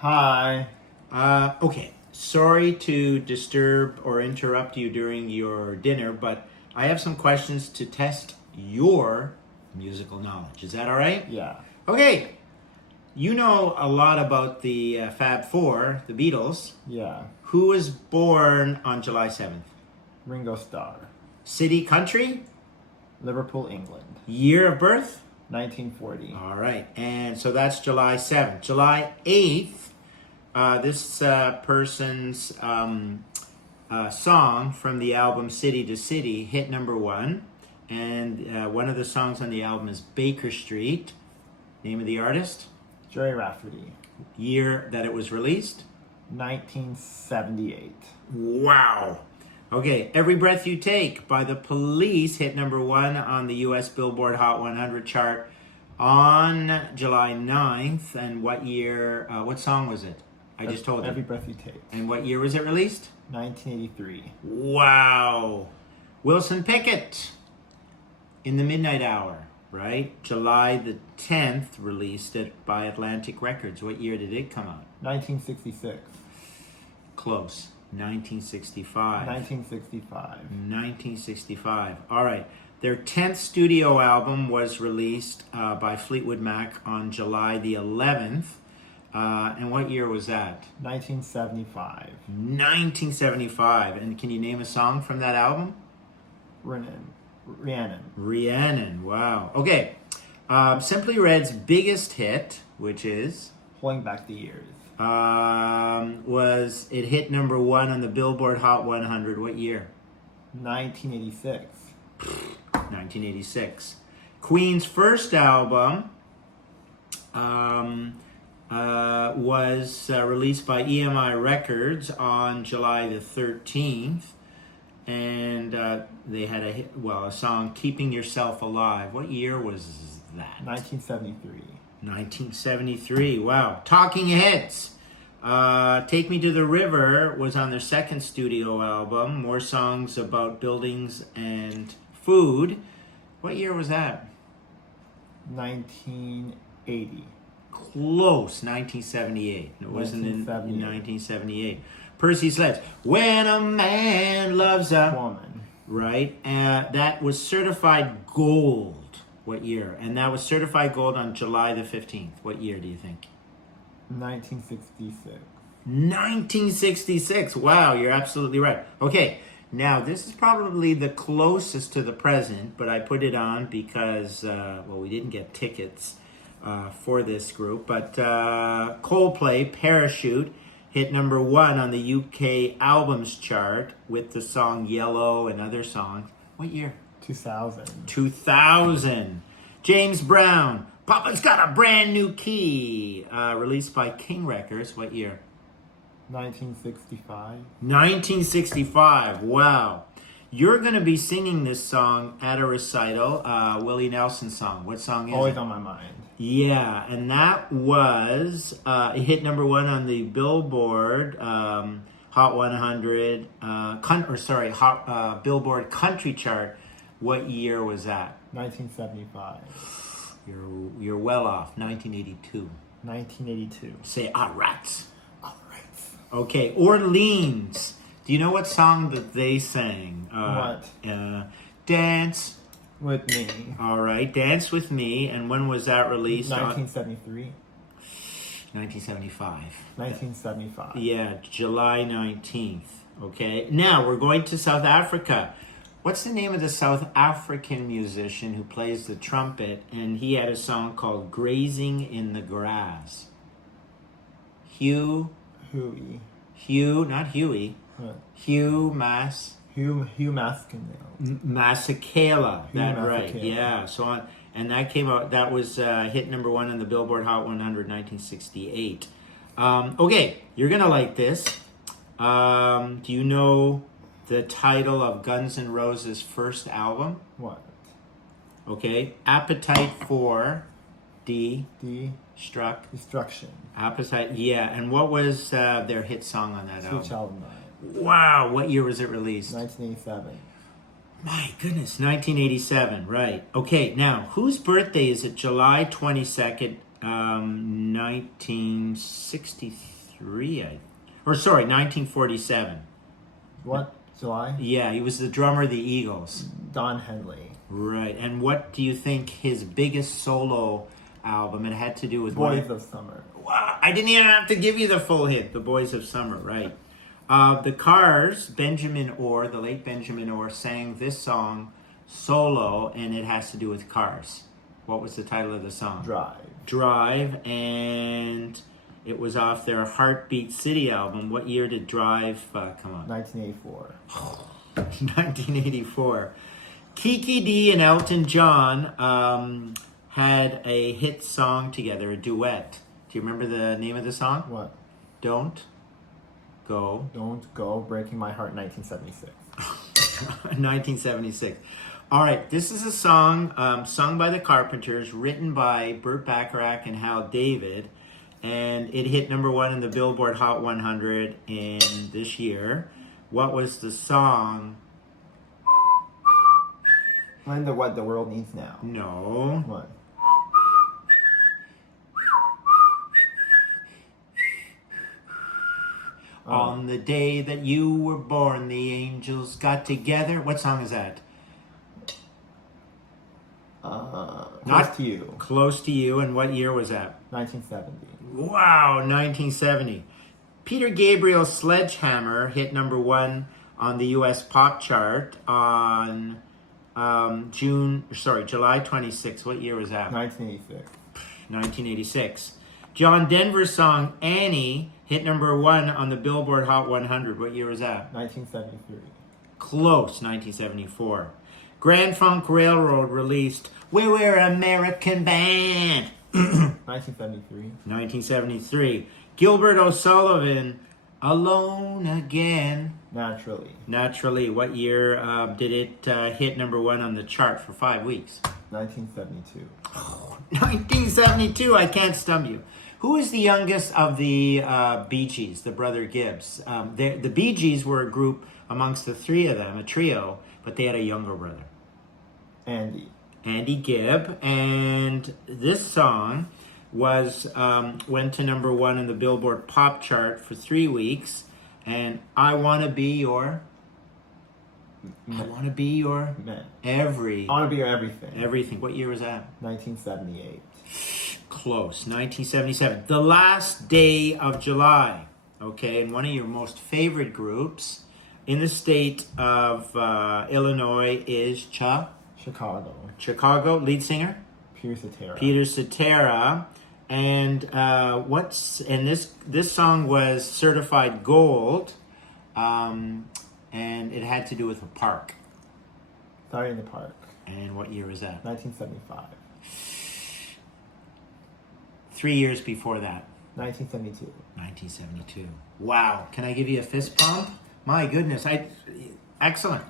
Hi. Okay, sorry to disturb or interrupt you during your dinner, but I have some questions to test your musical knowledge. Is that all right? Yeah. Okay, you know a lot about the Fab Four, the Beatles. Yeah. Who was born on July 7th? Ringo Starr. City, country, Liverpool, England. year of birth? 1940. All right, and so that's July 7th. July 8th, this person's song from the album City to City hit number one. And one of the songs on the album is Baker Street. Name of the artist? Jerry Rafferty. Year that it was released? 1978. Wow. Okay, Every Breath You Take by The Police hit number one on the US Billboard Hot 100 chart on July 9th. And what year, what song was it? I just told you. Every Breath You Take. And what year was it released? 1983. Wow. Wilson Pickett, In the Midnight Hour, right? July the 10th, released it by Atlantic Records. What year did it come out? 1966. Close. 1965. 1965. 1965. All right. Their 10th studio album was released by Fleetwood Mac on July the 11th. And what year was that? 1975. 1975. And can you name a song from that album? Rhiannon. Rhiannon. Wow. Okay. Simply Red's biggest hit, which is, Pulling Back the Years. was it hit number one on the Billboard Hot 100. What year? 1986. 1986. Queen's first album was released by EMI Records on July the 13th. And they had a song, Keeping Yourself Alive. What year was that? 1973. 1973. Wow. Talking Heads. Take Me to the River was on their second studio album. More songs about buildings and food. What year was that? 1980. Close. 1978. It wasn't in 1978. 1978. Percy Sledge. When a Man Loves a Woman. Right. That was certified gold. What year? And that was certified gold on July the 15th. What year do you think? 1966. 1966. Wow, you're absolutely right. Okay, now this is probably the closest to the present, but I put it on because, we didn't get tickets for this group. But Coldplay, Parachute, hit number one on the UK albums chart with the song Yellow and other songs. What year? 2000. 2000. James Brown, Papa's Got a Brand New Key, released by King Records. What year? 1965. 1965. Wow. You're going to be singing this song at a recital, Willie Nelson song. What song is Always it? on my mind. Yeah, and that was, it hit number one on the Billboard Hot 100, Billboard Country chart. What year was that? 1975. You're well off. 1982. 1982. Say, ah, rats. All right. Okay, Orleans. Do you know what song that they sang? What? Dance. With Me. All right, Dance With Me. And when was that released? 1973. 1975. 1975. Yeah, July 19th. Okay, now we're going to South Africa. What's the name of the South African musician who plays the trumpet? And he had a song called Grazing in the Grass. Hugh, not Huey. Huh. Hugh Maskell. Masekela. That right? Masekela. Yeah. So on, and that came out. That was hit number one on the Billboard Hot 100, 1968. Okay, you're gonna like this. Do you know the title of Guns N' Roses' first album? What? Okay, Appetite for Destruction. Appetite. Yeah, and what was their hit song on that Sweet album? Child of Mine. Wow, what year was it released? 1987. My goodness, 1987, right. Okay, now, whose birthday is it July 22nd 1963, 1947. What? July? Yeah, he was the drummer of the Eagles. Don Henley. Right. And what do you think his biggest solo album? It had to do with what? Boys of Summer. Wow, I didn't even have to give you the full hit. The Boys of Summer, right? The Cars, Benjamin Orr, the late Benjamin Orr, sang this song solo, and it has to do with cars. What was the title of the song? Drive, and it was off their Heartbeat City album. What year did Drive come on? 1984. 1984. Kiki D and Elton John had a hit song together, a duet. Do you remember the name of the song? What? Don't Go. Don't Go, Breaking My Heart, 1976. 1976. All right, this is a song sung by the Carpenters, written by Burt Bacharach and Hal David, and it hit number 1 in the Billboard Hot 100 in this year. What was the song? Find the What the World Needs Now. No. What? On the day that you were born, the angels got together. What song is that? Close to You. Close to You. And what year was that? 1970. Wow, 1970. Peter Gabriel's Sledgehammer hit number 1 on the U.S. pop chart on July 26. What year was that? 1986. 1986. John Denver's song Annie hit number 1 on the Billboard Hot 100. What year was that? 1973. Close, 1974. Grand Funk Railroad released We're American Band. 1973. 1973. Gilbert O'Sullivan, Alone Again. Naturally. What year did it hit number 1 on the chart for 5 weeks? 1972. 1972, I can't stump you. Who is the youngest of the Bee Gees, the brother Gibbs? The Bee Gees were a group amongst the 3 of them, a trio, but they had a younger brother. Andy Gibb. And this song was went to number 1 in the Billboard pop chart for 3 weeks. And I Want to Be Your... Man. I Want to Be Your... Man. I Want to Be Your Everything. Everything. What year was that? 1978. Close. 1977. The Last Day of July. Okay, and one of your most favorite groups in the state of Illinois is Chicago. Lead singer? Peter Cetera. And this song was certified gold, and it had to do with a park. Starry in the Park. And what year was that? 1975. 3 years before that. 1972. 1972. Wow. Can I give you a fist pump? My goodness. Excellent.